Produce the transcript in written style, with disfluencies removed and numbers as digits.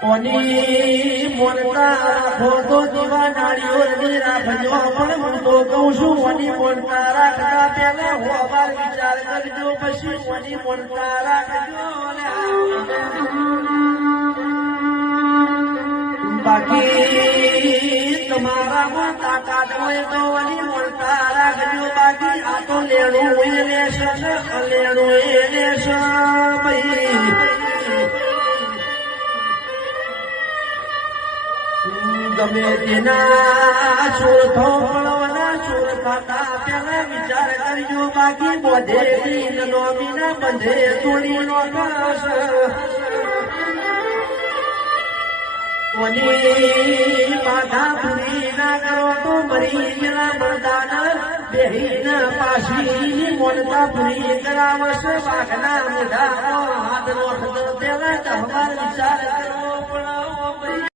કોની મોનતા ખોટો દીવા નાળીઓ ની રાખજો પણ હું તો કહું છું કોની મોનતા રાખતા પેલા હોવાર વિચાર કરજો પછી કોની મોનતા રાખજો બાકી તમારામાં તાકાત હોય તો કોની મોનતા રાખજો બાકી આ તો લેણું એ લેશે લેણું એ લેશે ભાઈ ગમે તેના ચોર થોપડવાના ચોર ખાતા પેલા વિચાર કરજો બાકી બોધે નોમીના બંધે તોડી નો કાશ કોની બાધા પૂરી ના કરો તો મરી ગયેલા મરદાન બેહીન પાછી મોનતા પૂરી કરાવશે બાઘના મોઢા હાથ નો પેલા તહવાર